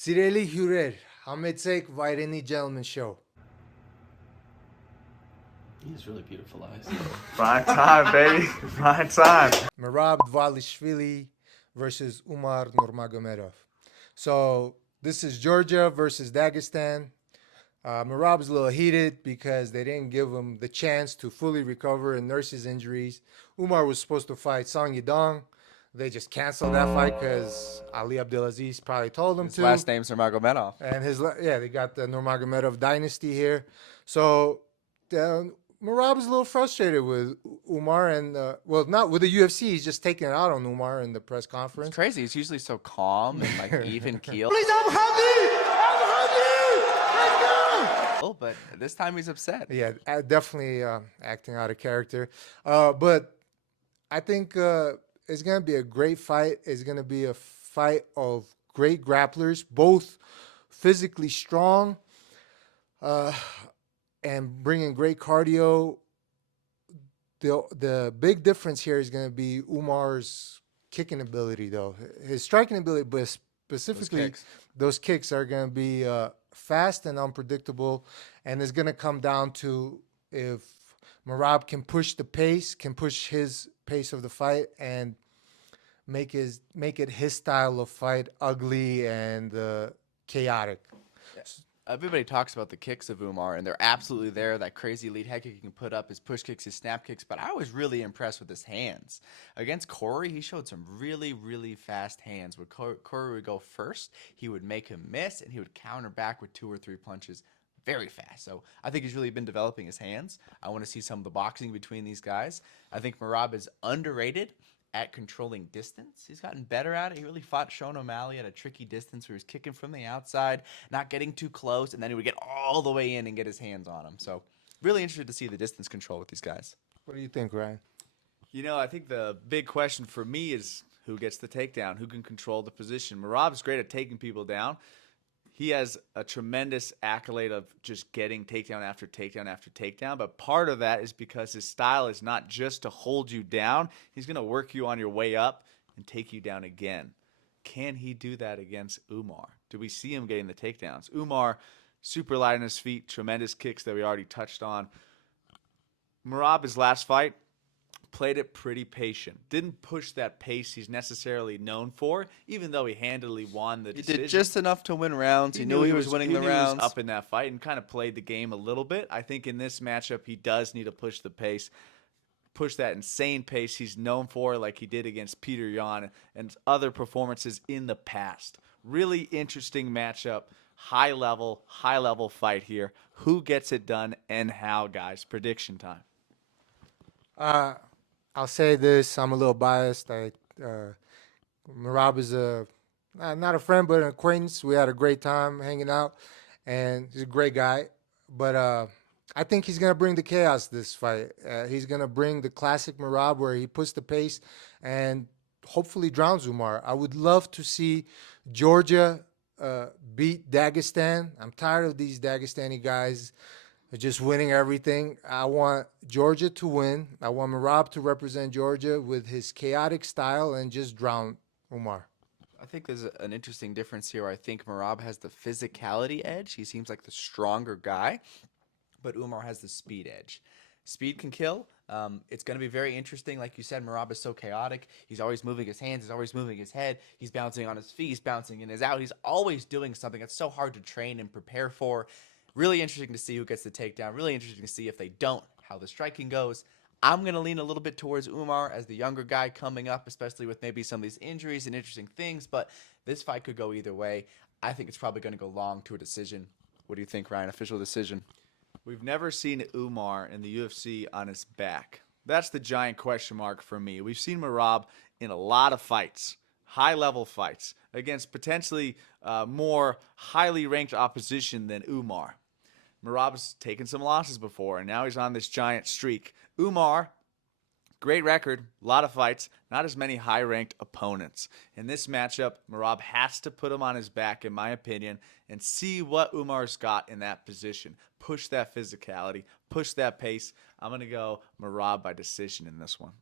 Sireli Hürer, Hametsek Vayreni Gentleman Show. He has really beautiful eyes. Prime time, baby. Prime time. Merab Dvalishvili versus Umar Nurmagomedov. So this is Georgia versus Dagestan. Merab's a little heated because they didn't give him the chance to fully recover and nurse his injuries. Umar was supposed to fight Song Yadong. They just canceled that fight because Ali Abdelaziz probably told him His to. last name's Nurmagomedov. And they got the Nurmagomedov dynasty here. So Merab is a little frustrated with Umar and not with the UFC. He's just taking it out on Umar in the press conference. It's crazy. He's usually so calm and like even keel. Please, I'm happy. Let's go. Oh, but this time he's upset. Yeah, definitely acting out of character. But I think it's gonna be a great fight. It's gonna be a fight of great grapplers, both physically strong and bringing great cardio. The big difference here is going to be Umar's kicking ability, though. His striking ability, but specifically those kicks are going to be fast and unpredictable, and it's going to come down to if Merab can push the pace, can push his pace of the fight, and make it his style of fight ugly and chaotic. Yes. Everybody talks about the kicks of Umar, and they're absolutely there. That crazy lead head kick he can put up, his push kicks, his snap kicks. But I was really impressed with his hands. Against Corey, he showed some really, really fast hands. When Corey would go first, he would make him miss, and he would counter back with 2 or 3 punches very fast. So I think he's really been developing his hands. I want to see some of the boxing between these guys. I think Merab is underrated at controlling distance. He's gotten better at it. He really fought Sean O'Malley at a tricky distance where he was kicking from the outside, not getting too close, and then he would get all the way in and get his hands on him. So really interested to see the distance control with these guys. What do you think, Ryan? You know, I think the big question for me is who gets the takedown, who can control the position. Merab's great at taking people down. He has a tremendous accolade of just getting takedown after takedown after takedown. But part of that is because his style is not just to hold you down. He's going to work you on your way up and take you down again. Can he do that against Umar? Do we see him getting the takedowns? Umar, super light on his feet, tremendous kicks that we already touched on. Merab, his last fight, played it pretty patient. Didn't push that pace he's necessarily known for, even though he handily won the decision. He did just enough to win rounds. He knew he was winning the rounds. He was up in that fight and kind of played the game a little bit. I think in this matchup, he does need to push the pace, push that insane pace he's known for, like he did against Peter Yan and other performances in the past. Really interesting matchup. High level fight here. Who gets it done and how, guys? Prediction time. I'll say this. I'm a little biased. Merab is not a friend, but an acquaintance. We had a great time hanging out, and he's a great guy. But I think he's going to bring the chaos this fight. He's going to bring the classic Merab where he puts the pace and hopefully drowns Umar. I would love to see Georgia beat Dagestan. I'm tired of these Dagestani guys just winning everything. I want Georgia to win. I want Merab to represent Georgia with his chaotic style and just drown Umar. I think there's an interesting difference here. I think Merab has the physicality edge. He seems like the stronger guy, but Umar has the speed edge. Speed can kill. It's going to be very interesting. Like you said, Merab is so chaotic. He's always moving his hands. He's always moving his head. He's bouncing on his feet. He's bouncing in his out. He's always doing something that's so hard to train and prepare for. Really interesting to see who gets the takedown. Really interesting to see if they don't, how the striking goes. I'm going to lean a little bit towards Umar as the younger guy coming up, especially with maybe some of these injuries and interesting things. But this fight could go either way. I think it's probably going to go long to a decision. What do you think, Ryan? Official decision? We've never seen Umar in the UFC on his back. That's the giant question mark for me. We've seen Merab in a lot of fights, high-level fights, against potentially more highly ranked opposition than Umar. Merab's taken some losses before, and now he's on this giant streak. Umar, great record, a lot of fights, not as many high-ranked opponents. In this matchup, Merab has to put him on his back, in my opinion, and see what Umar's got in that position. Push that physicality, push that pace. I'm going to go Merab by decision in this one.